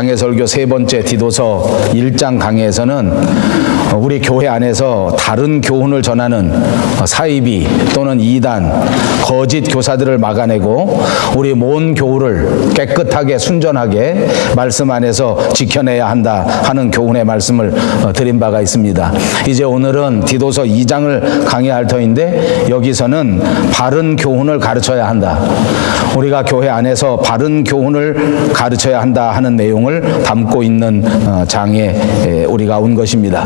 강해설교 세 번째 디도서 1장 강해에서는 우리 교회 안에서 다른 교훈을 전하는 사이비 또는 이단, 거짓 교사들을 막아내고 우리 모은 교우를 깨끗하게 순전하게 말씀 안에서 지켜내야 한다 하는 교훈의 말씀을 드린 바가 있습니다. 이제 오늘은 디도서 2장을 강의할 터인데 여기서는 바른 교훈을 가르쳐야 한다. 우리가 교회 안에서 바른 교훈을 가르쳐야 한다 하는 내용을 담고 있는 장에 우리가 온 것입니다.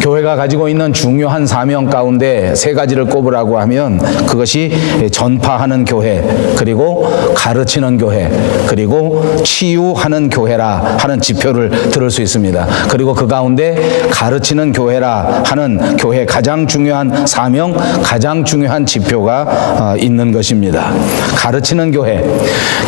교회가 가지고 있는 중요한 사명 가운데 세 가지를 꼽으라고 하면 그것이 전파하는 교회, 그리고 가르치는 교회, 그리고 치유하는 교회라 하는 지표를 들을 수 있습니다. 그리고 그 가운데 가르치는 교회라 하는 교회의 가장 중요한 사명, 가장 중요한 지표가 있는 것입니다. 가르치는 교회,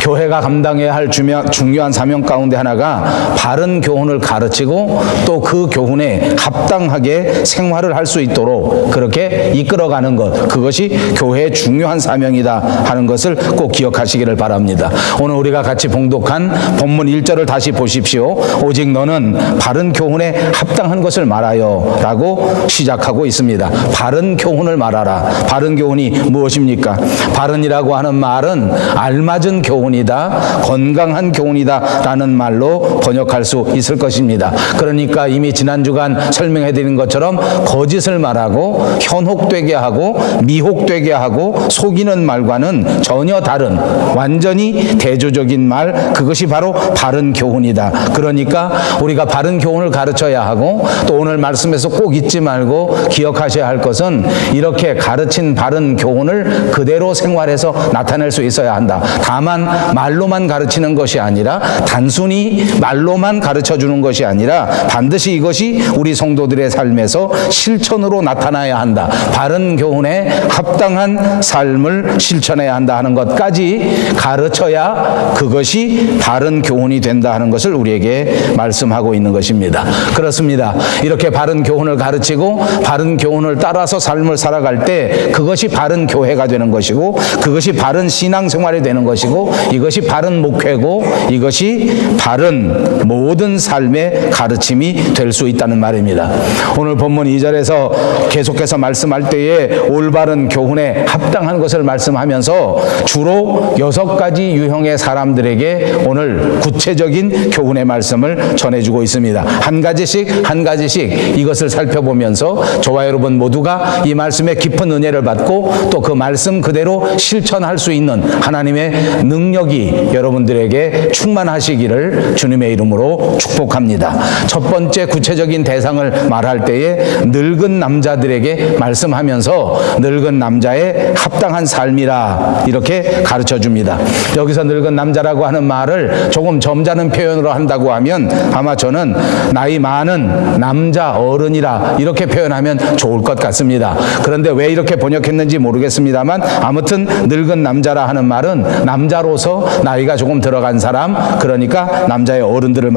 교회가 감당해야 할 중요한 사명 가운데 하나가 바른 교훈을 가르치고 또 그 교훈에 합당하게 생활을 할 수 있도록 그렇게 이끌어가는 것, 그것이 교회의 중요한 사명이다 하는 것을 꼭 기억하시기를 바랍니다. 오늘 우리가 같이 봉독한 본문 1절을 다시 보십시오. 오직 너는 바른 교훈에 합당한 것을 말하여 라고 시작하고 있습니다. 바른 교훈을 말하라. 바른 교훈이 무엇입니까? 바른이라고 하는 말은 알맞은 교훈이다, 건강한 교훈이다 라는 말로 번역할 수 있을 것입니다. 그러니까 이미 지난 주간 설명해 드린 것처럼 거짓을 말하고 현혹되게 하고 미혹되게 하고 속이는 말과는 전혀 다른 완전히 대조적인 말, 그것이 바로 바른 교훈이다. 그러니까 우리가 바른 교훈을 가르쳐야 하고 또 오늘 말씀에서 꼭 잊지 말고 기억하셔야 할 것은 이렇게 가르친 바른 교훈을 그대로 생활해서 나타낼 수 있어야 한다. 다만 말로만 가르치는 것이 아니라 단순히 말로만 가르쳐주는 것이 아니라 반드시 이것이 우리 성도들의 삶에서 실천으로 나타나야 한다. 바른 교훈에 합당한 삶을 실천해야 한다 하는 것까지 가르쳐야 그것이 바른 교훈이 된다 하는 것을 우리에게 말씀하고 있는 것입니다. 그렇습니다. 이렇게 바른 교훈을 가르치고 바른 교훈을 따라서 삶을 살아갈 때 그것이 바른 교회가 되는 것이고 그것이 바른 신앙생활이 되는 것이고 이것이 바른 목회고 이것이 바른 모든 삶의 가르침이 될 수 있다는 말입니다. 오늘 본문 2절에서 계속해서 말씀할 때에 올바른 교훈에 합당한 것을 말씀하면서 주로 6가지 유형의 사람들에게 오늘 구체적인 교훈의 말씀을 전해주고 있습니다. 한 가지씩 이것을 살펴보면서 저와 여러분 모두가 이 말씀의 깊은 은혜를 받고 또 그 말씀 그대로 실천할 수 있는 하나님의 능력이 여러분들에게 충만하시기를 주님의 이름으로 축복합니다. 첫 번째 구체적인 대상을 말할 때에 늙은 남자들에게 말씀하면서 늙은 남자의 합당한 삶이라 이렇게 가르쳐 줍니다. 여기서 늙은 남자라고 하는 말을 조금 점잖은 표현으로 한다고 하면 아마 저는 나이 많은 남자 어른이라 이렇게 표현하면 좋을 것 같습니다. 그런데 왜 이렇게 번역했는지 모르겠습니다만 아무튼 늙은 남자라 하는 말은 남자로서 나이가 조금 들어간 사람, 그러니까 남자의 어른들을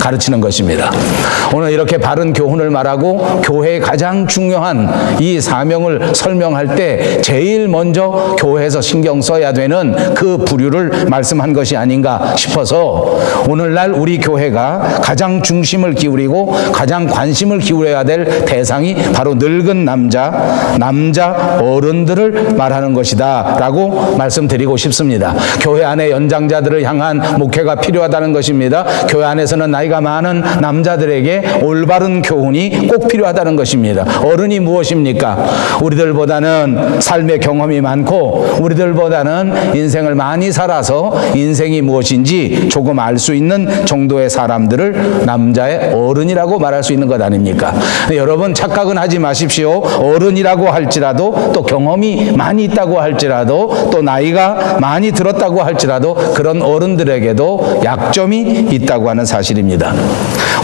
가르치는 것입니다. 오늘 이렇게 바른 교훈을 말하고 교회의 가장 중요한 이 사명을 설명할 때 제일 먼저 교회에서 신경 써야 되는 그 부류를 말씀한 것이 아닌가 싶어서 오늘날 우리 교회가 가장 중심을 기울이고 가장 관심을 기울여야 될 대상이 바로 늙은 남자 어른들을 말하는 것이다 라고 말씀드리고 싶습니다. 교회 안에 연장자들을 향한 목회가 필요하다는 것입니다. 교회 안에서는 나이가 많은 남자들에게 올바른 교훈이 꼭 필요하다는 것입니다. 어른이 무엇입니까? 우리들보다는 삶의 경험이 많고 우리들보다는 인생을 많이 살아서 인생이 무엇인지 조금 알 수 있는 정도의 사람들을 남자의 어른이라고 말할 수 있는 것 아닙니까? 여러분 착각은 하지 마십시오. 어른이라고 할지라도 또 경험이 많이 있다고 할지라도 또 나이가 많이 들었다고 할지라도 그런 어른들에게도 약점이 있다고 하는 사실입니다.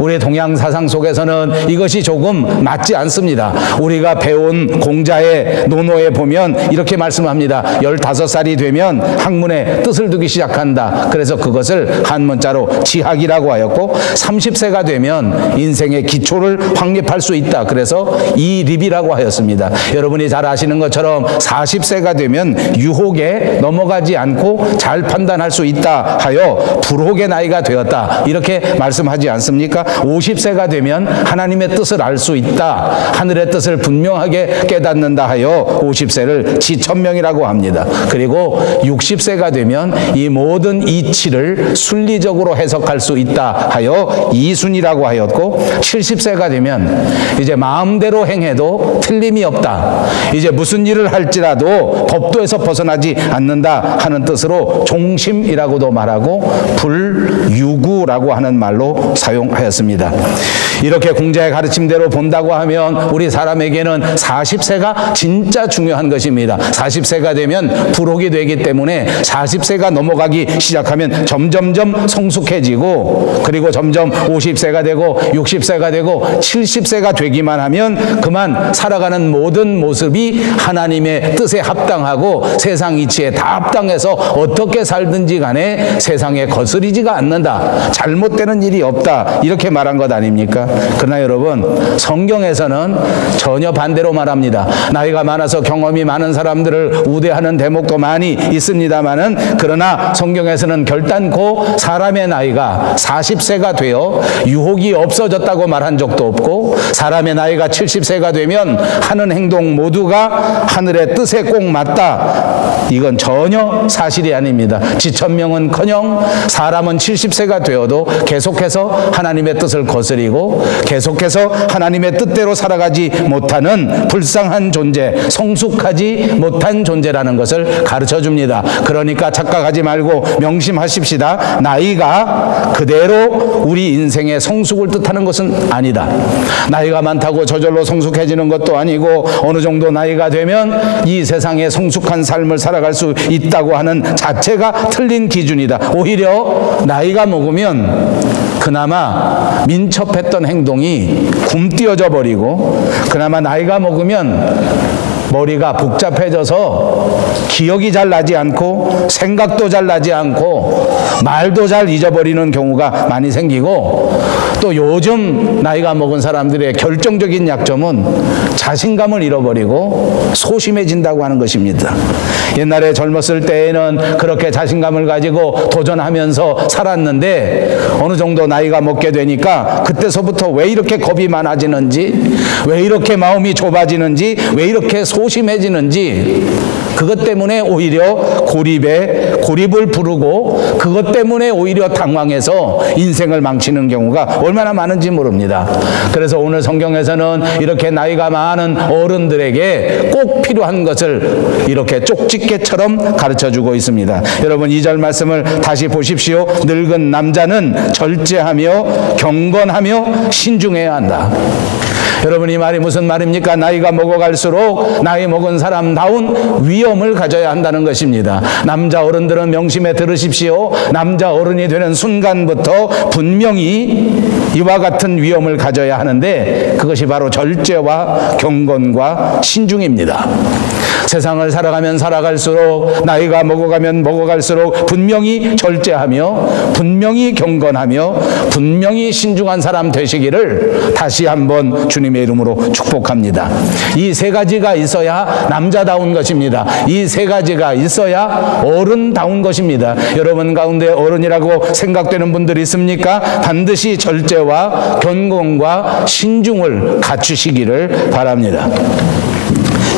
우리 동양 사상 속에서는 이것이 조금 맞지 않습니다. 우리가 배운 공자의 논어에 보면 이렇게 말씀합니다. 15살이 되면 학문에 뜻을 두기 시작한다. 그래서 그것을 한문자로 지학이라고 하였고 30세가 되면 인생의 기초를 확립할 수 있다. 그래서 이립이라고 하였습니다. 여러분이 잘 아시는 것처럼 40세가 되면 유혹에 넘어가지 않고 잘 판단할 수 있다 하여 불혹의 나이가 나이가 되었다 이렇게 말씀하지 않습니까? 50세가 되면 하나님의 뜻을 알 수 있다, 하늘의 뜻을 분명하게 깨닫는다 하여 50세를 지천명이라고 합니다. 그리고 60세가 되면 이 모든 이치를 순리적으로 해석할 수 있다 하여 이순이라고 하였고, 70세가 되면 이제 마음대로 행해도 틀림이 없다, 이제 무슨 일을 할지라도 법도에서 벗어나지 않는다 하는 뜻으로 종심이라고도 말하고 불유구라고 하는 말로 사용하였습니다. 이렇게 공자의 가르침대로 본다고 하면 우리 사람에게는 40세가 진짜 중요한 것입니다. 40세가 되면 불혹이 되기 때문에 40세가 넘어가기 시작하면 점점점 성숙해지고, 그리고 점점 50세가 되고 60세가 되고 70세가 되기만 하면 그만 살아가는 모든 모습이 하나님의 뜻에 합당하고 세상 이치에 다 합당해서 어떻게 살든지 간에 세상에 거스리지가 않는다, 잘못되는 일이 없다 이렇게 말한 것 아닙니까? 그러나 여러분, 성경에서는 전혀 반대로 말합니다. 나이가 많아서 경험이 많은 사람들을 우대하는 대목도 많이 있습니다만은, 그러나 성경에서는 결단코 사람의 나이가 40세가 되어 유혹이 없어졌다고 말한 적도 없고, 사람의 나이가 70세가 되면 하는 행동 모두가 하늘의 뜻에 꼭 맞다, 이건 전혀 사실이 아닙니다. 지천명은커녕 사람은 70세가 되어도 계속해서 하나님의 뜻을 거스리고 계속해서 하나님의 뜻대로 살아가지 못하는 불쌍한 존재, 성숙하지 못한 존재라는 것을 가르쳐 줍니다. 그러니까 착각하지 말고 명심하십시다. 나이가 그대로 우리 인생의 성숙을 뜻하는 것은 아니다. 나이가 많다고 저절로 성숙해지는 것도 아니고, 어느 정도 나이가 되면 이 세상에 성숙한 삶을 살아갈 수 있다고 하는 자체가 틀린 기준이다. 오히려 나이가 먹으면 그나마 민첩했던 행동이 굼띄어져 버리고, 그나마 나이가 먹으면 머리가 복잡해져서 기억이 잘 나지 않고 생각도 잘 나지 않고 말도 잘 잊어버리는 경우가 많이 생기고, 또 요즘 나이가 먹은 사람들의 결정적인 약점은 자신감을 잃어버리고 소심해진다고 하는 것입니다. 옛날에 젊었을 때에는 그렇게 자신감을 가지고 도전하면서 살았는데, 어느 정도 나이가 먹게 되니까 그때서부터 왜 이렇게 겁이 많아지는지, 왜 이렇게 마음이 좁아지는지, 왜 이렇게 소심해지는지, 그것 때문에 오히려 고립을 부르고 그것 때문에 오히려 당황해서 인생을 망치는 경우가 얼마나 많은지 모릅니다. 그래서 오늘 성경에서는 이렇게 나이가 많은 어른들에게 꼭 필요한 것을 이렇게 쪽집게처럼 가르쳐주고 있습니다. 여러분, 2절 말씀을 다시 보십시오. 늙은 남자는 절제하며 경건하며 신중해야 한다. 여러분, 이 말이 무슨 말입니까? 나이가 먹어갈수록 나이 먹은 사람다운 위엄을 가져야 한다는 것입니다. 남자 어른들은 명심해 들으십시오. 남자 어른이 되는 순간부터 분명히 이와 같은 위엄을 가져야 하는데, 그것이 바로 절제와 경건과 신중입니다. 세상을 살아가면 살아갈수록, 나이가 먹어가면 먹어갈수록 분명히 절제하며 분명히 경건하며 분명히 신중한 사람 되시기를 다시 한번 주님의 이름으로 축복합니다. 이 세 가지가 있어야 남자다운 것입니다. 이 세 가지가 있어야 어른다운 것입니다. 여러분 가운데 어른이라고 생각되는 분들이 있습니까? 반드시 절제와 경건과 신중을 갖추시기를 바랍니다.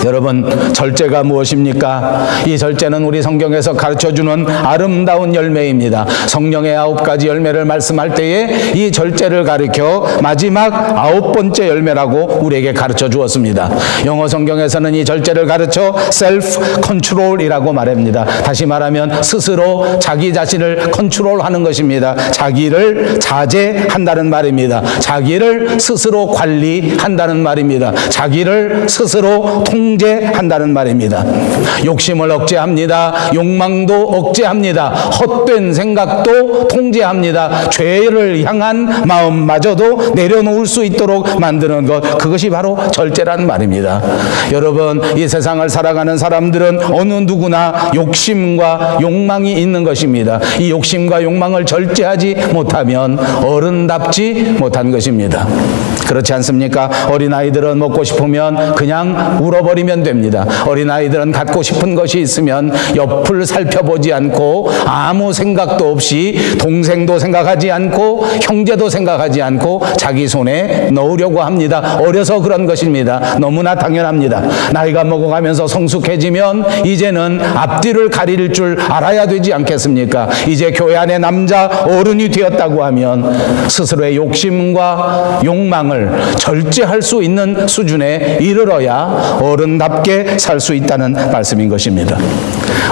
여러분, 절제가 무엇입니까? 이 절제는 우리 성경에서 가르쳐주는 아름다운 열매입니다. 성령의 9가지 열매를 말씀할 때에 이 절제를 가르쳐 마지막 9번째 열매라고 우리에게 가르쳐 주었습니다. 영어 성경에서는 이 절제를 가르쳐 self-control이라고 말합니다. 다시 말하면 스스로 자기 자신을 컨트롤하는 것입니다. 자기를 자제한다는 말입니다. 자기를 스스로 관리한다는 말입니다. 자기를 스스로 통제한다는 말입니다. 욕심을 억제합니다. 욕망도 억제합니다. 헛된 생각도 통제합니다. 죄를 향한 마음마저도 내려놓을 수 있도록 만드는 것, 그것이 바로 절제라는 말입니다. 여러분, 이 세상을 살아가는 사람들은 어느 누구나 욕심과 욕망이 있는 것입니다. 이 욕심과 욕망을 절제하지 못하면 어른답지 못한 것입니다. 그렇지 않습니까? 어린아이들은 먹고 싶으면 그냥 울어버리고 버리면 됩니다. 어린아이들은 갖고 싶은 것이 있으면 옆을 살펴보지 않고 아무 생각도 없이 동생도 생각하지 않고 형제도 생각하지 않고 자기 손에 넣으려고 합니다. 어려서 그런 것입니다. 너무나 당연합니다. 나이가 먹어가면서 성숙해지면 이제는 앞뒤를 가릴 줄 알아야 되지 않겠습니까? 이제 교회 안에 남자 어른이 되었다고 하면 스스로의 욕심과 욕망을 절제할 수 있는 수준에 이르러야 어른답게 살 수 있다는 말씀인 것입니다.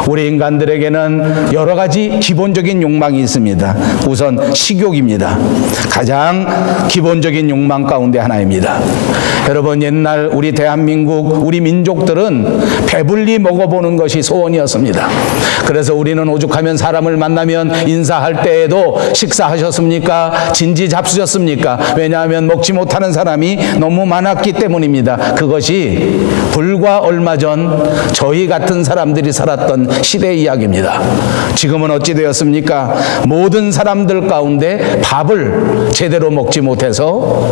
우리 인간들에게는 여러 가지 기본적인 욕망이 있습니다. 우선 식욕입니다. 가장 기본적인 욕망 가운데 하나입니다. 여러분, 옛날 우리 대한민국, 우리 민족들은 배불리 먹어보는 것이 소원이었습니다. 그래서 우리는 오죽하면 사람을 만나면 인사할 때에도 식사하셨습니까? 진지 잡수셨습니까? 왜냐하면 먹지 못하는 사람이 너무 많았기 때문입니다. 그것이 불과 얼마 전 저희 같은 사람들이 살았던 시대의 이야기입니다. 지금은 어찌 되었습니까? 모든 사람들 가운데 밥을 제대로 먹지 못해서,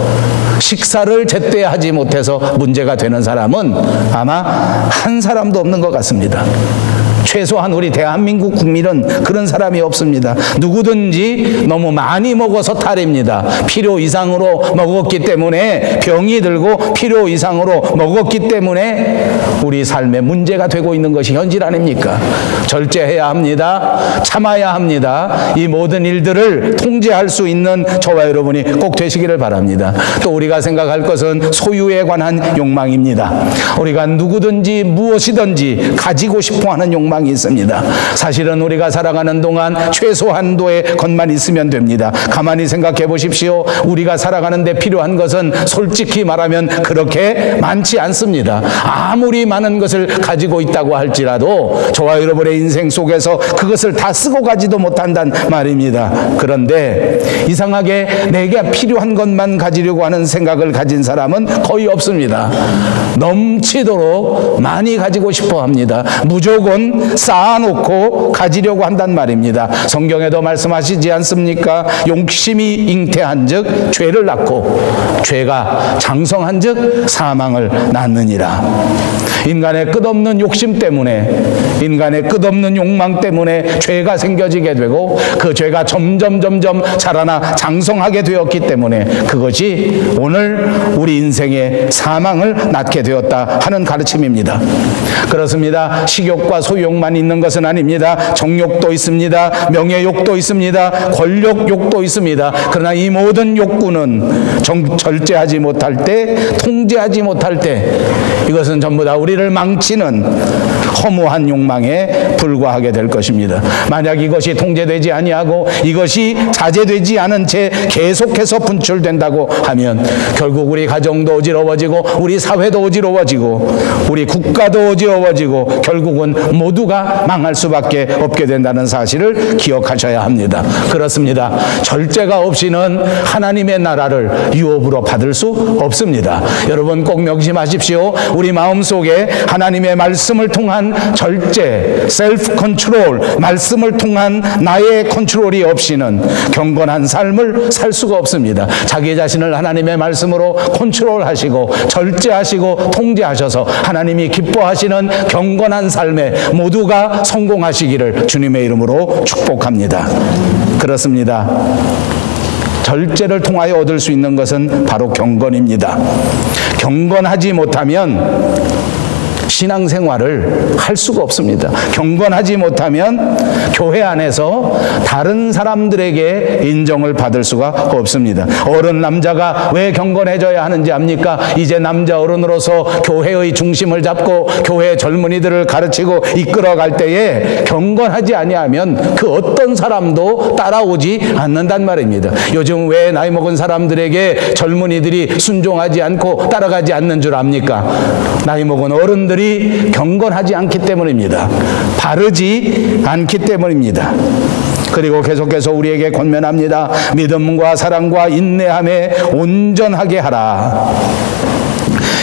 식사를 제때 하지 못해서 문제가 되는 사람은 아마 한 사람도 없는 것 같습니다. 최소한 우리 대한민국 국민은 그런 사람이 없습니다. 누구든지 너무 많이 먹어서 탈입니다. 필요 이상으로 먹었기 때문에 병이 들고, 필요 이상으로 먹었기 때문에 우리 삶에 문제가 되고 있는 것이 현실 아닙니까? 절제해야 합니다. 참아야 합니다. 이 모든 일들을 통제할 수 있는 저와 여러분이 꼭 되시기를 바랍니다. 또 우리가 생각할 것은 소유에 관한 욕망입니다. 우리가 누구든지 무엇이든지 가지고 싶어하는 욕망이 있습니다. 사실은 우리가 살아가는 동안 최소한도의 것만 있으면 됩니다. 가만히 생각해 보십시오. 우리가 살아가는데 필요한 것은 솔직히 말하면 그렇게 많지 않습니다. 아무리 많은 것을 가지고 있다고 할지라도 저와 여러분의 인생 속에서 그것을 다 쓰고 가지도 못한단 말입니다. 그런데 이상하게 내게 필요한 것만 가지려고 하는 생각을 가진 사람은 거의 없습니다. 넘치도록 많이 가지고 싶어 합니다. 무조건 쌓아놓고 가지려고 한단 말입니다. 성경에도 말씀하시지 않습니까? 욕심이 잉태한 즉 죄를 낳고, 죄가 장성한 즉 사망을 낳느니라. 인간의 끝없는 욕심 때문에, 인간의 끝없는 욕망 때문에 죄가 생겨지게 되고, 그 죄가 점점 자라나 장성하게 되었기 때문에 그것이 오늘 우리 인생의 사망을 낳게 되었다 하는 가르침입니다. 그렇습니다. 식욕과 소유욕만 있는 것은 아닙니다. 정욕도 있습니다. 명예욕도 있습니다. 권력욕도 있습니다. 그러나 이 모든 욕구는 절제하지 못할 때, 통제하지 못할 때 이것은 전부 다 우리를 망치는 허무한 욕망에 불과하게 될 것입니다. 만약 이것이 통제되지 아니하고 이것이 자제되지 않은 채 계속해서 분출된다고 하면 결국 우리 가정도 어지러워지고, 우리 사회도 어지러워지고, 우리 국가도 어지러워지고, 결국은 모두가 망할 수밖에 없게 된다는 사실을 기억하셔야 합니다. 그렇습니다. 절제가 없이는 하나님의 나라를 유업으로 받을 수 없습니다. 여러분 꼭 명심하십시오. 우리 마음속에 하나님의 말씀을 통한 절제, 셀프 컨트롤, 말씀을 통한 나의 컨트롤이 없이는 경건한 삶을 살 수가 없습니다. 자기 자신을 하나님의 말씀으로 컨트롤하시고 절제하시고 통제하셔서 하나님이 기뻐하시는 경건한 삶에 모두가 성공하시기를 주님의 이름으로 축복합니다. 그렇습니다. 절제를 통하여 얻을 수 있는 것은 바로 경건입니다. 경건하지 못하면 신앙생활을 할 수가 없습니다. 경건하지 못하면 교회 안에서 다른 사람들에게 인정을 받을 수가 없습니다. 어른 남자가 왜 경건해져야 하는지 압니까? 이제 남자 어른으로서 교회의 중심을 잡고 교회 젊은이들을 가르치고 이끌어갈 때에 경건하지 아니하면 그 어떤 사람도 따라오지 않는단 말입니다. 요즘 왜 나이 먹은 사람들에게 젊은이들이 순종하지 않고 따라가지 않는 줄 압니까? 나이 먹은 어른들이 경건하지 않기 때문입니다. 바르지 않기 때문입니다. 그리고 계속해서 우리에게 권면합니다. 믿음과 사랑과 인내함에 온전하게 하라.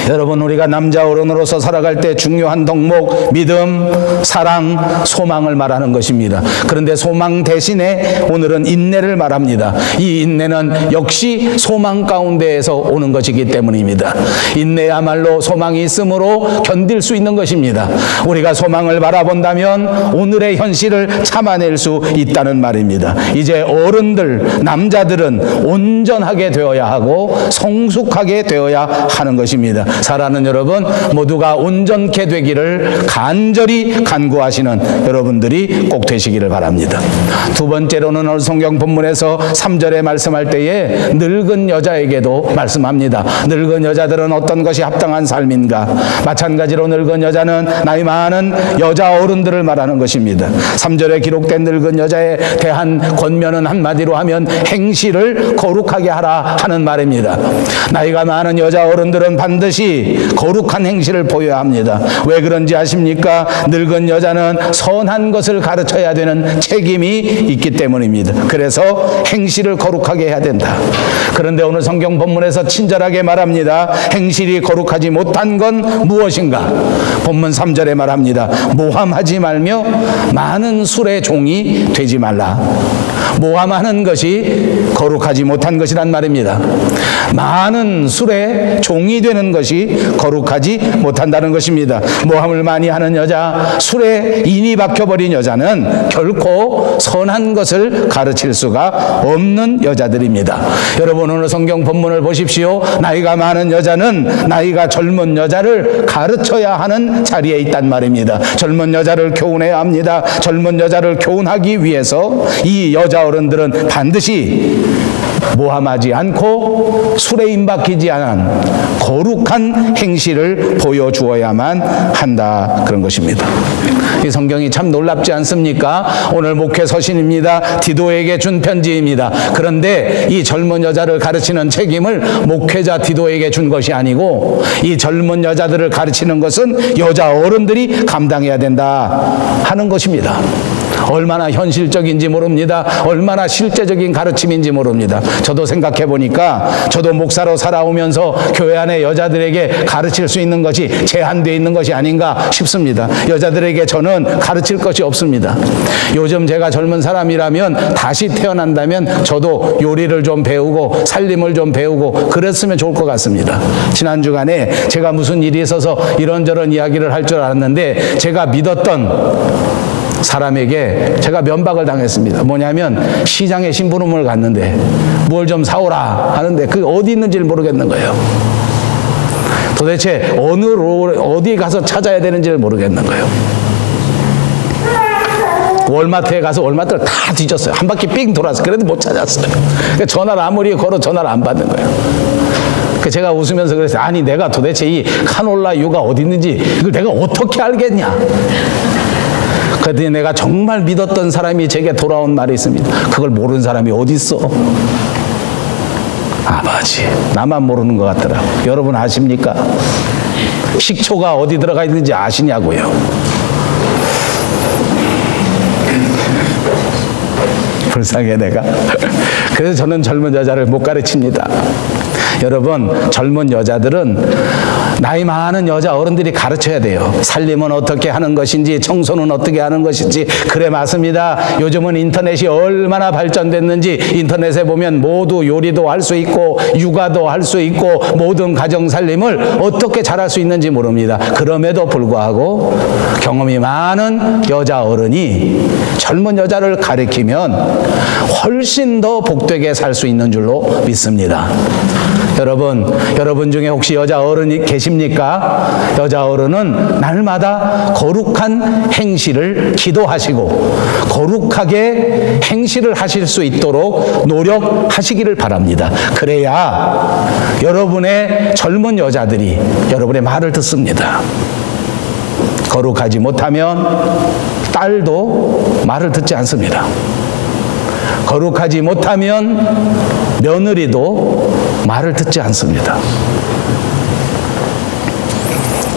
여러분, 우리가 남자 어른으로서 살아갈 때 중요한 덕목, 믿음, 사랑, 소망을 말하는 것입니다. 그런데 소망 대신에 오늘은 인내를 말합니다. 이 인내는 역시 소망 가운데에서 오는 것이기 때문입니다. 인내야말로 소망이 있으므로 견딜 수 있는 것입니다. 우리가 소망을 바라본다면 오늘의 현실을 참아낼 수 있다는 말입니다. 이제 어른들, 남자들은 온전하게 되어야 하고 성숙하게 되어야 하는 것입니다. 사랑하는 여러분, 모두가 온전케 되기를 간절히 간구하시는 여러분들이 꼭 되시기를 바랍니다. 두 번째로는 오늘 성경 본문에서 3절에 말씀할 때에 늙은 여자에게도 말씀합니다. 늙은 여자들은 어떤 것이 합당한 삶인가? 마찬가지로 늙은 여자는 나이 많은 여자 어른들을 말하는 것입니다. 3절에 기록된 늙은 여자에 대한 권면은 한마디로 하면 행실을 거룩하게 하라 하는 말입니다. 나이가 많은 여자 어른들은 반드시 거룩한 행실을 보여야 합니다. 왜 그런지 아십니까? 늙은 여자는 선한 것을 가르쳐야 되는 책임이 있기 때문입니다. 그래서 행실을 거룩하게 해야 된다. 그런데 오늘 성경 본문에서 친절하게 말합니다. 행실이 거룩하지 못한 건 무엇인가? 본문 3절에 말합니다. 모함하지 말며 많은 술의 종이 되지 말라. 모함하는 것이 거룩하지 못한 것이란 말입니다. 많은 술의 종이 되는 것이 거룩하지 못한다는 것입니다. 모함을 많이 하는 여자, 술에 인이 박혀버린 여자는 결코 선한 것을 가르칠 수가 없는 여자들입니다. 여러분, 오늘 성경 본문을 보십시오. 나이가 많은 여자는 나이가 젊은 여자를 가르쳐야 하는 자리에 있단 말입니다. 젊은 여자를 교훈해야 합니다. 젊은 여자를 교훈하기 위해서 이 여자 어른들은 반드시 모함하지 않고 술에 임박히지 않은 거룩한 행실을 보여주어야만 한다, 그런 것입니다. 이 성경이 참 놀랍지 않습니까? 오늘 목회 서신입니다. 디도에게 준 편지입니다. 그런데 이 젊은 여자를 가르치는 책임을 목회자 디도에게 준 것이 아니고 이 젊은 여자들을 가르치는 것은 여자 어른들이 감당해야 된다 하는 것입니다. 얼마나 현실적인지 모릅니다. 얼마나 실제적인 가르침인지 모릅니다. 저도 생각해 보니까 저도 목사로 살아오면서 교회 안에 여자들에게 가르칠 수 있는 것이 제한되어 있는 것이 아닌가 싶습니다. 여자들에게 저는 가르칠 것이 없습니다. 요즘 제가 젊은 사람이라면 다시 태어난다면 저도 요리를 좀 배우고 살림을 좀 배우고 그랬으면 좋을 것 같습니다. 지난 주간에 제가 무슨 일이 있어서 이런저런 이야기를 할 줄 알았는데 제가 믿었던 사람에게 제가 면박을 당했습니다. 뭐냐면 시장에 심부름을 갔는데 뭘 좀 사오라 하는데 그게 어디 있는지를 모르겠는 거예요. 도대체 어디 가서 찾아야 되는지를 모르겠는 거예요. 월마트에 가서 월마트를 다 뒤졌어요. 한 바퀴 삥 돌아서 그래도 못 찾았어요. 그러니까 전화를 아무리 걸어 전화를 안 받는 거예요. 제가 웃으면서 그랬어요. 아니 내가 도대체 이 카놀라유가 어디 있는지 이걸 내가 어떻게 알겠냐. 그랬더니 내가 정말 믿었던 사람이 제게 돌아온 말이 있습니다. 그걸 모르는 사람이 어디 있어? 아버지, 나만 모르는 것 같더라고요. 여러분 아십니까? 식초가 어디 들어가 있는지 아시냐고요. 불쌍해 내가. 그래서 저는 젊은 여자를 못 가르칩니다. 여러분, 젊은 여자들은 나이 많은 여자 어른들이 가르쳐야 돼요. 살림은 어떻게 하는 것인지, 청소는 어떻게 하는 것인지. 그래 맞습니다. 요즘은 인터넷이 얼마나 발전됐는지 인터넷에 보면 모두 요리도 할 수 있고 육아도 할 수 있고 모든 가정 살림을 어떻게 잘할 수 있는지 모릅니다. 그럼에도 불구하고 경험이 많은 여자 어른이 젊은 여자를 가르치면 훨씬 더 복되게 살 수 있는 줄로 믿습니다. 여러분 중에 혹시 여자 어른이 계십니까? 여자 어른은 날마다 거룩한 행실을 기도하시고 거룩하게 행실을 하실 수 있도록 노력하시기를 바랍니다. 그래야 여러분의 젊은 여자들이 여러분의 말을 듣습니다. 거룩하지 못하면 딸도 말을 듣지 않습니다. 거룩하지 못하면 며느리도 말을 듣지 않습니다.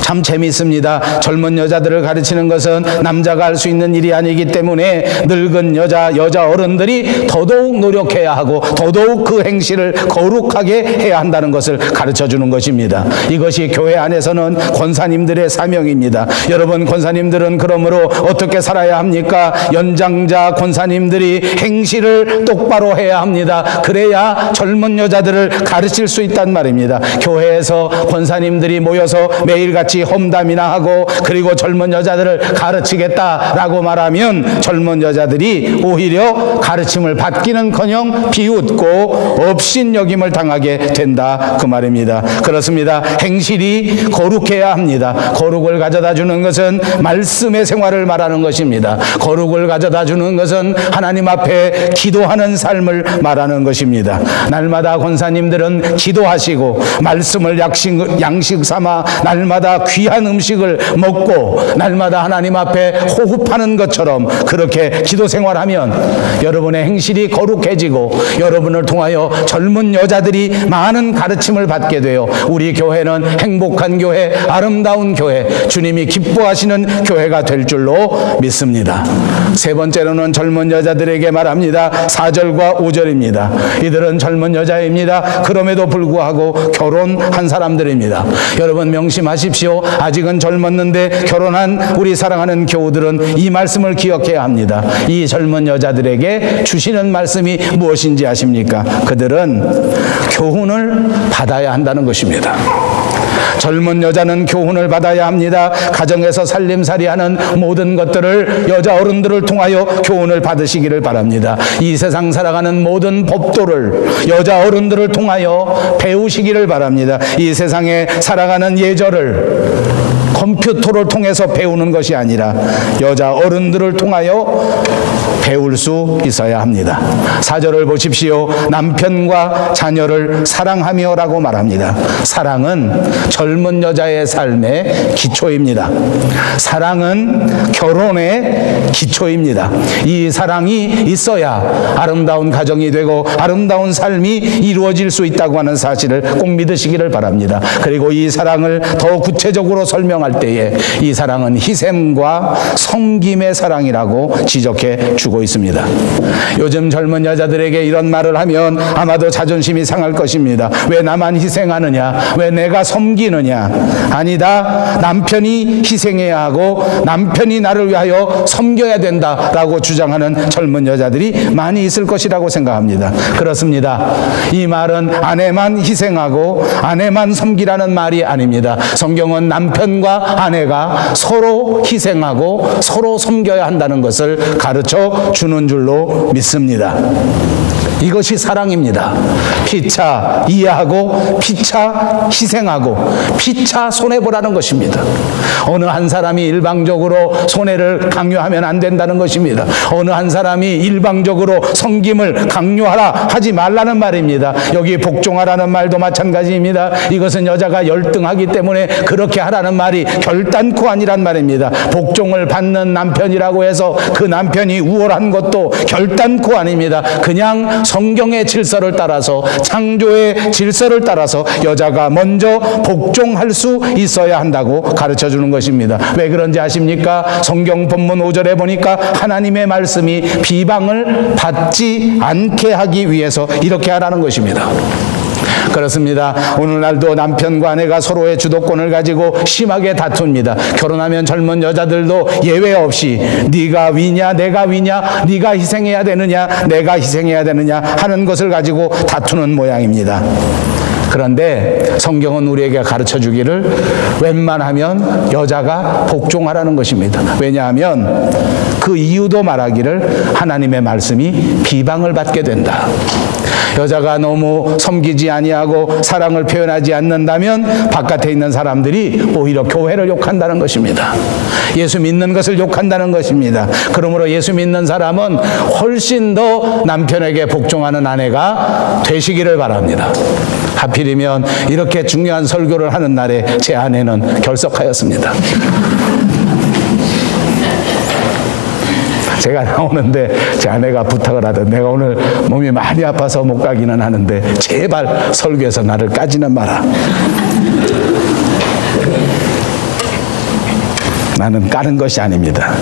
참 재미있습니다. 젊은 여자들을 가르치는 것은 남자가 할 수 있는 일이 아니기 때문에 늙은 여자 어른들이 더더욱 노력해야 하고 더더욱 그 행실을 거룩하게 해야 한다는 것을 가르쳐 주는 것입니다. 이것이 교회 안에서는 권사님들의 사명입니다. 여러분, 권사님들은 그러므로 어떻게 살아야 합니까? 연장자 권사님들이 행실을 똑바로 해야 합니다. 그래야 젊은 여자들을 가르칠 수 있단 말입니다. 교회에서 권사님들이 모여서 매일같이 험담이나 하고 그리고 젊은 여자들을 가르치겠다라고 말하면 젊은 여자들이 오히려 가르침을 받기는커녕 비웃고 업신여김을 당하게 된다, 그 말입니다. 그렇습니다. 행실이 거룩해야 합니다. 거룩을 가져다 주는 것은 말씀의 생활을 말하는 것입니다. 거룩을 가져다 주는 것은 하나님 앞에 기도하는 삶을 말하는 것입니다. 날마다 권사님들은 기도하시고 말씀을 양식 삼아 날마다 귀한 음식을 먹고 날마다 하나님 앞에 호흡하는 것처럼 그렇게 기도 생활하면 여러분의 행실이 거룩해지고 여러분을 통하여 젊은 여자들이 많은 가르침을 받게 되어 우리 교회는 행복한 교회, 아름다운 교회, 주님이 기뻐하시는 교회가 될 줄로 믿습니다. 세 번째로는 젊은 여자들에게 말합니다. 4절과 5절입니다. 이들은 젊은 여자입니다. 그럼에도 불구하고 결혼한 사람들입니다. 여러분 명심하십시오. 아직은 젊었는데 결혼한 우리 사랑하는 교우들은 이 말씀을 기억해야 합니다. 이 젊은 여자들에게 주시는 말씀이 무엇인지 아십니까? 그들은 교훈을 받아야 한다는 것입니다. 젊은 여자는 교훈을 받아야 합니다. 가정에서 살림살이하는 모든 것들을 여자 어른들을 통하여 교훈을 받으시기를 바랍니다. 이 세상 살아가는 모든 법도를 여자 어른들을 통하여 배우시기를 바랍니다. 이 세상에 살아가는 예절을 컴퓨터를 통해서 배우는 것이 아니라 여자 어른들을 통하여 배울 수 있어야 합니다. 4절을 보십시오. 남편과 자녀를 사랑하며 라고 말합니다. 사랑은 젊은 여자의 삶의 기초입니다. 사랑은 결혼의 기초입니다. 이 사랑이 있어야 아름다운 가정이 되고 아름다운 삶이 이루어질 수 있다고 하는 사실을 꼭 믿으시기를 바랍니다. 그리고 이 사랑을 더 구체적으로 설명할 때에 이 사랑은 희생과 섬김의 사랑이라고 지적해 주고 있습니다. 요즘 젊은 여자들에게 이런 말을 하면 아마도 자존심이 상할 것입니다. 왜 나만 희생하느냐? 왜 내가 섬기느냐? 아니다. 남편이 희생해야 하고 남편이 나를 위하여 섬겨야 된다라고 주장하는 젊은 여자들이 많이 있을 것이라고 생각합니다. 그렇습니다. 이 말은 아내만 희생하고 아내만 섬기라는 말이 아닙니다. 성경은 남편과 아내가 서로 희생하고 서로 섬겨야 한다는 것을 가르쳐 주는 줄로 믿습니다. 이것이 사랑입니다. 피차 이해하고 피차 희생하고 피차 손해보라는 것입니다. 어느 한 사람이 일방적으로 손해를 강요하면 안 된다는 것입니다. 어느 한 사람이 일방적으로 섬김을 강요하라 하지 말라는 말입니다. 여기 복종하라는 말도 마찬가지입니다. 이것은 여자가 열등하기 때문에 그렇게 하라는 말이 결단코 아니란 말입니다. 복종을 받는 남편이라고 해서 그 남편이 우월한 것도 결단코 아닙니다. 그냥 성경의 질서를 따라서 창조의 질서를 따라서 여자가 먼저 복종할 수 있어야 한다고 가르쳐 주는 것입니다. 왜 그런지 아십니까? 성경 본문 5절에 보니까 하나님의 말씀이 비방을 받지 않게 하기 위해서 이렇게 하라는 것입니다. 그렇습니다. 오늘날도 남편과 아내가 서로의 주도권을 가지고 심하게 다툽니다. 결혼하면 젊은 여자들도 예외 없이 네가 위냐 내가 위냐, 네가 희생해야 되느냐 내가 희생해야 되느냐 하는 것을 가지고 다투는 모양입니다. 그런데 성경은 우리에게 가르쳐 주기를 웬만하면 여자가 복종하라는 것입니다. 왜냐하면 그 이유도 말하기를 하나님의 말씀이 비방을 받게 된다. 여자가 너무 섬기지 아니하고 사랑을 표현하지 않는다면 바깥에 있는 사람들이 오히려 교회를 욕한다는 것입니다. 예수 믿는 것을 욕한다는 것입니다. 그러므로 예수 믿는 사람은 훨씬 더 남편에게 복종하는 아내가 되시기를 바랍니다. 하필이면 이렇게 중요한 설교를 하는 날에 제 아내는 결석하였습니다. 제가 나오는데 제 아내가 부탁을 하던 내가 오늘 몸이 많이 아파서 못 가기는 하는데 제발 설교에서 나를 까지는 마라. 나는 까는 것이 아닙니다.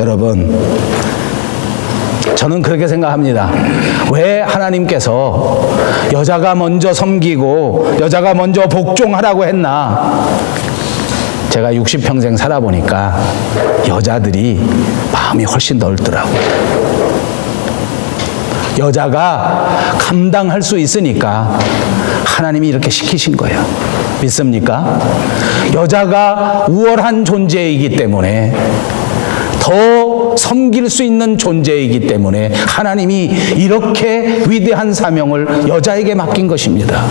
여러분, 저는 그렇게 생각합니다. 왜 하나님께서 여자가 먼저 섬기고 여자가 먼저 복종하라고 했나? 제가 60평생 살아보니까 여자들이 마음이 훨씬 넓더라고요. 여자가 감당할 수 있으니까 하나님이 이렇게 시키신 거예요. 믿습니까? 여자가 우월한 존재이기 때문에, 더 섬길 수 있는 존재이기 때문에 하나님이 이렇게 위대한 사명을 여자에게 맡긴 것입니다.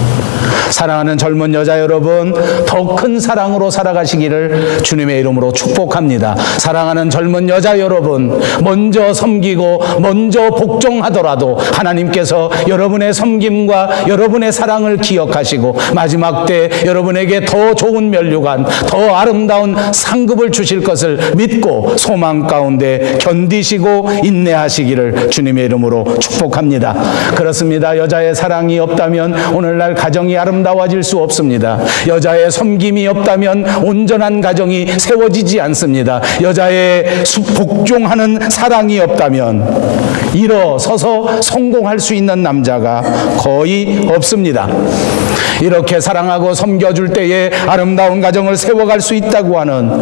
사랑하는 젊은 여자 여러분, 더 큰 사랑으로 살아가시기를 주님의 이름으로 축복합니다. 사랑하는 젊은 여자 여러분, 먼저 섬기고 먼저 복종하더라도 하나님께서 여러분의 섬김과 여러분의 사랑을 기억하시고 마지막 때 여러분에게 더 좋은 면류관, 더 아름다운 상급을 주실 것을 믿고 소망 가운데 견디시고 인내하시기를 주님의 이름으로 축복합니다. 그렇습니다. 여자의 사랑이 없다면 오늘날 가정이 아름다워질 수 없습니다. 여자의 섬김이 없다면 온전한 가정이 세워지지 않습니다. 여자의 복종하는 사랑이 없다면 일어서서 성공할 수 있는 남자가 거의 없습니다. 이렇게 사랑하고 섬겨줄 때에 아름다운 가정을 세워갈 수 있다고 하는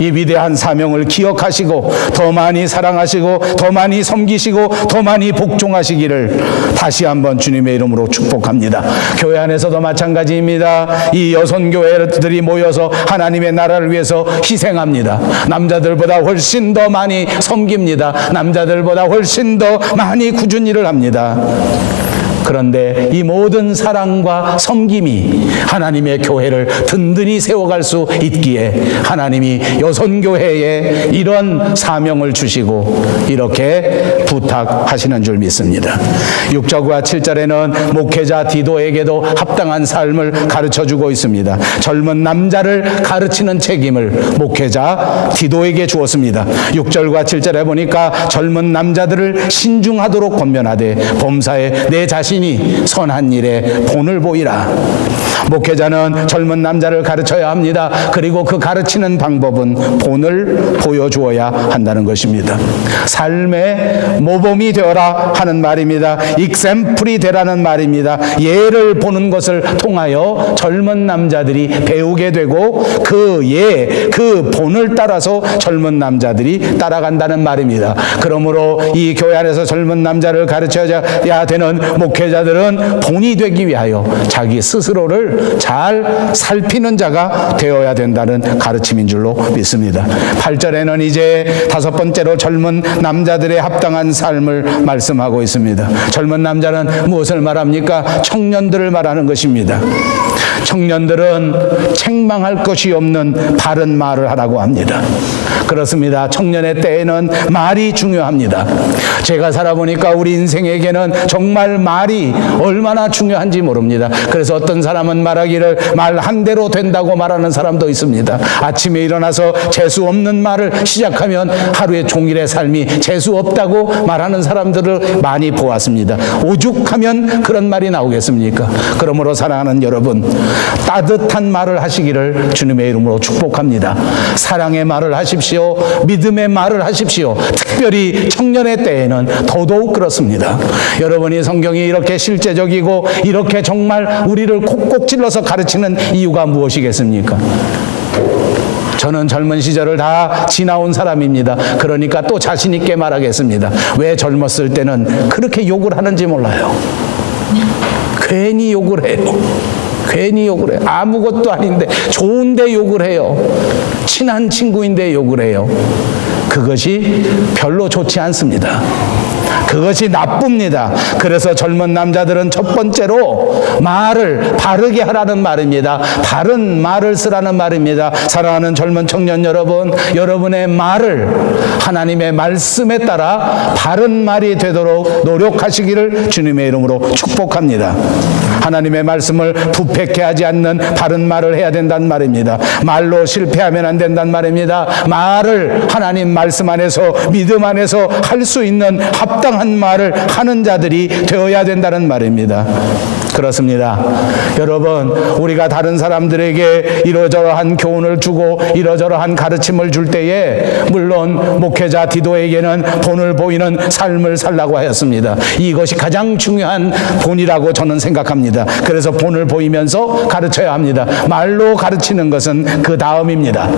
이 위대한 사명을 기억하시고 더 많이 사랑하시고 더 많이 섬기시고 더 많이 복종하시기를 다시 한번 주님의 이름으로 축복합니다. 교회 안에서도 마찬가지입니다. 이 여선교회들이 모여서 하나님의 나라를 위해서 희생합니다. 남자들보다 훨씬 더 많이 섬깁니다. 남자들보다 훨씬 더 많이 꾸준히 일을 합니다. 그런데 이 모든 사랑과 섬김이 하나님의 교회를 든든히 세워갈 수 있기에 하나님이 여선교회에 이런 사명을 주시고 이렇게 부탁하시는 줄 믿습니다. 6절과 7절에는 목회자 디도에게도 합당한 삶을 가르쳐주고 있습니다. 젊은 남자를 가르치는 책임을 목회자 디도에게 주었습니다. 6절과 7절에 보니까 젊은 남자들을 신중하도록 권면하되 범사에 내 자신이 선한 일에 본을 보이라. 목회자는 젊은 남자를 가르쳐야 합니다. 그리고 그 가르치는 방법은 본을 보여주어야 한다는 것입니다. 삶의 모범이 되어라 하는 말입니다. 익sem플이 되라는 말입니다. 예를 보는 것을 통하여 젊은 남자들이 배우게 되고 그 예, 그 본을 따라서 젊은 남자들이 따라간다는 말입니다. 그러므로 이 교회 안에서 젊은 남자를 가르쳐야 되는 목회자들은 본이 되기 위하여 자기 스스로를 잘 살피는 자가 되어야 된다는 가르침인 줄로 믿습니다. 8절에는 이제 다섯 번째로 젊은 남자들의 합당한 삶을 말씀하고 있습니다. 젊은 남자는 무엇을 말합니까? 청년들을 말하는 것입니다. 청년들은 책망할 것이 없는 바른 말을 하라고 합니다. 그렇습니다. 청년의 때에는 말이 중요합니다. 제가 살아보니까 우리 인생에게는 정말 말이 얼마나 중요한지 모릅니다. 그래서 어떤 사람은 말하기를 말 한 대로 된다고 말하는 사람도 있습니다. 아침에 일어나서 재수 없는 말을 시작하면 하루의 종일의 삶이 재수 없다고 말하는 사람들을 많이 보았습니다. 오죽하면 그런 말이 나오겠습니까? 그러므로 사랑하는 여러분, 따뜻한 말을 하시기를 주님의 이름으로 축복합니다. 사랑의 말을 하십시오. 믿음의 말을 하십시오. 특별히 청년의 때에는 더더욱 그렇습니다. 여러분이 성경이 이렇게 실제적이고 이렇게 정말 우리를 콕콕 찔러서 가르치는 이유가 무엇이겠습니까? 저는 젊은 시절을 다 지나온 사람입니다. 그러니까 또 자신 있게 말하겠습니다. 왜 젊었을 때는 그렇게 욕을 하는지 몰라요. 괜히 욕을 해요. 괜히 욕을 해요. 아무것도 아닌데 좋은데 욕을 해요. 친한 친구인데 욕을 해요. 그것이 별로 좋지 않습니다. 그것이 나쁩니다. 그래서 젊은 남자들은 첫 번째로 말을 바르게 하라는 말입니다. 바른 말을 쓰라는 말입니다. 사랑하는 젊은 청년 여러분, 여러분의 말을 하나님의 말씀에 따라 바른 말이 되도록 노력하시기를 주님의 이름으로 축복합니다. 하나님의 말씀을 부패케 하지 않는 바른 말을 해야 된다는 말입니다. 말로 실패하면 안 된다는 말입니다. 말을 하나님 말씀 안에서 믿음 안에서 할 수 있는 합당한 말을 하는 자들이 되어야 된다는 말입니다. 그렇습니다. 여러분, 우리가 다른 사람들에게 이러저러한 교훈을 주고 이러저러한 가르침을 줄 때에 물론 목회자 디도에게는 본을 보이는 삶을 살라고 하였습니다. 이것이 가장 중요한 본이라고 저는 생각합니다. 그래서 본을 보이면서 가르쳐야 합니다. 말로 가르치는 것은 그 다음입니다.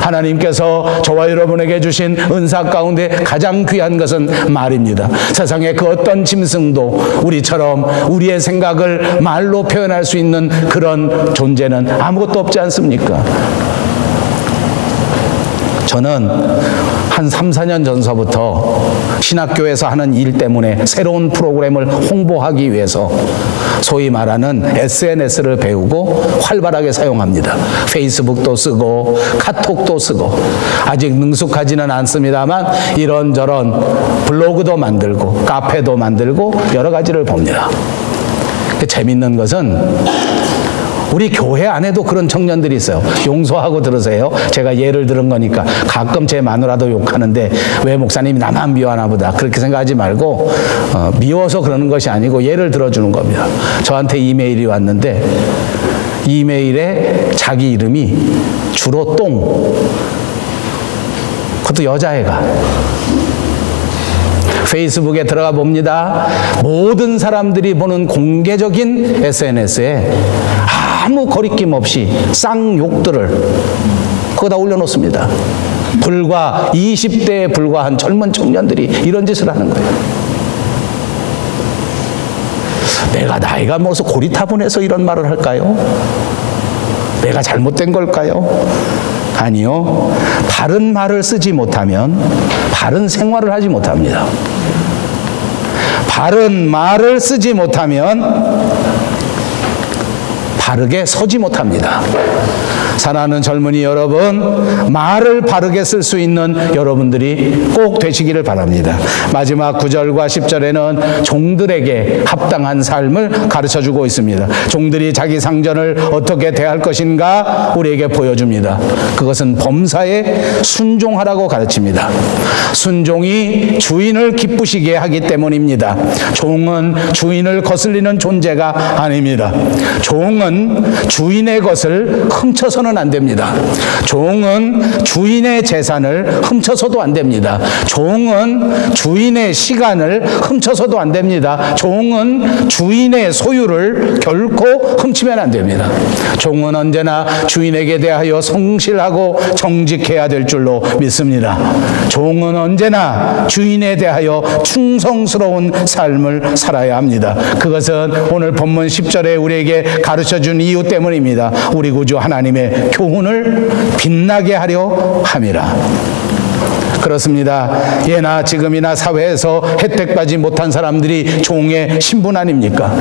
하나님께서 저와 여러분에게 주신 은사 가운데 가장 귀한 것은 말입니다. 세상에 그 어떤 짐승도 우리처럼 우리의 생각을 말로 표현할 수 있는 그런 존재는 아무것도 없지 않습니까? 저는 한 3, 4년 전서부터 신학교에서 하는 일 때문에 새로운 프로그램을 홍보하기 위해서 소위 말하는 SNS를 배우고 활발하게 사용합니다. 페이스북도 쓰고 카톡도 쓰고 아직 능숙하지는 않습니다만 이런저런 블로그도 만들고 카페도 만들고 여러 가지를 봅니다. 재밌는 것은 우리 교회 안에도 그런 청년들이 있어요. 용서하고 들으세요. 제가 예를 들은 거니까. 가끔 제 마누라도 욕하는데 왜 목사님이 나만 미워하나 보다 그렇게 생각하지 말고 미워서 그러는 것이 아니고 예를 들어주는 겁니다. 저한테 이메일이 왔는데 이메일에 자기 이름이 주로 똥, 그것도 여자애가 페이스북에 들어가 봅니다. 모든 사람들이 보는 공개적인 SNS에 아무 거리낌 없이 쌍욕들을 거기다 올려놓습니다. 불과 20대에 불과한 젊은 청년들이 이런 짓을 하는 거예요. 내가 나이가 먹어서 고리타분해서 이런 말을 할까요? 내가 잘못된 걸까요? 아니요. 바른 말을 쓰지 못하면 바른 생활을 하지 못합니다. 바른 말을 쓰지 못하면 바르게 서지 못합니다. 사랑하는 젊은이 여러분, 말을 바르게 쓸 수 있는 여러분들이 꼭 되시기를 바랍니다. 마지막 9절과 10절에는 종들에게 합당한 삶을 가르쳐주고 있습니다. 종들이 자기 상전을 어떻게 대할 것인가 우리에게 보여줍니다. 그것은 범사에 순종하라고 가르칩니다. 순종이 주인을 기쁘시게 하기 때문입니다. 종은 주인을 거슬리는 존재가 아닙니다. 종은 주인의 것을 훔쳐서는 안 됩니다. 종은 주인의 재산을 훔쳐서도 안 됩니다. 종은 주인의 시간을 훔쳐서도 안 됩니다. 종은 주인의 소유를 결코 훔치면 안 됩니다. 종은 언제나 주인에게 대하여 성실하고 정직해야 될 줄로 믿습니다. 종은 언제나 주인에 대하여 충성스러운 삶을 살아야 합니다. 그것은 오늘 본문 10절에 우리에게 가르쳐준 이유 때문입니다. 우리 구주 하나님의 교훈을 빛나게 하려 함이라. 그렇습니다. 예나 지금이나 사회에서 혜택받지 못한 사람들이 종의 신분 아닙니까?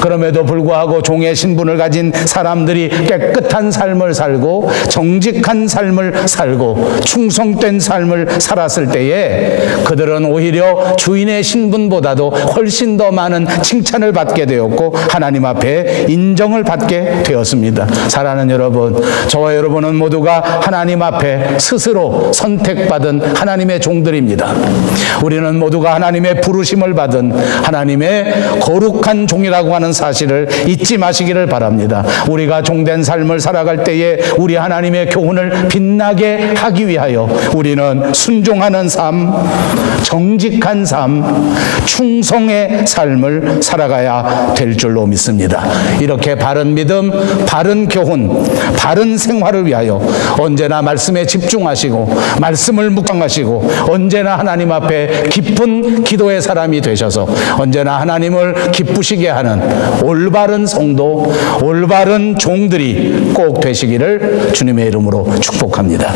그럼에도 불구하고 종의 신분을 가진 사람들이 깨끗한 삶을 살고 정직한 삶을 살고 충성된 삶을 살았을 때에 그들은 오히려 주인의 신분보다도 훨씬 더 많은 칭찬을 받게 되었고 하나님 앞에 인정을 받게 되었습니다. 사랑하는 여러분, 저와 여러분은 모두가 하나님 앞에 스스로 선택받은 하나님의 종들입니다. 우리는 모두가 하나님의 부르심을 받은 하나님의 거룩한 종이라고 하는 사실을 잊지 마시기를 바랍니다. 우리가 종된 삶을 살아갈 때에 우리 하나님의 교훈을 빛나게 하기 위하여 우리는 순종하는 삶, 정직한 삶, 충성의 삶을 살아가야 될 줄로 믿습니다. 이렇게 바른 믿음, 바른 교훈, 바른 생활을 위하여 언제나 말씀에 집중하시고 말씀을 묵상하시고 언제나 하나님 앞에 깊은 기도의 사람이 되셔서 언제나 하나님을 기쁘시게 하는 올바른 성도, 올바른 종들이 꼭 되시기를 주님의 이름으로 축복합니다.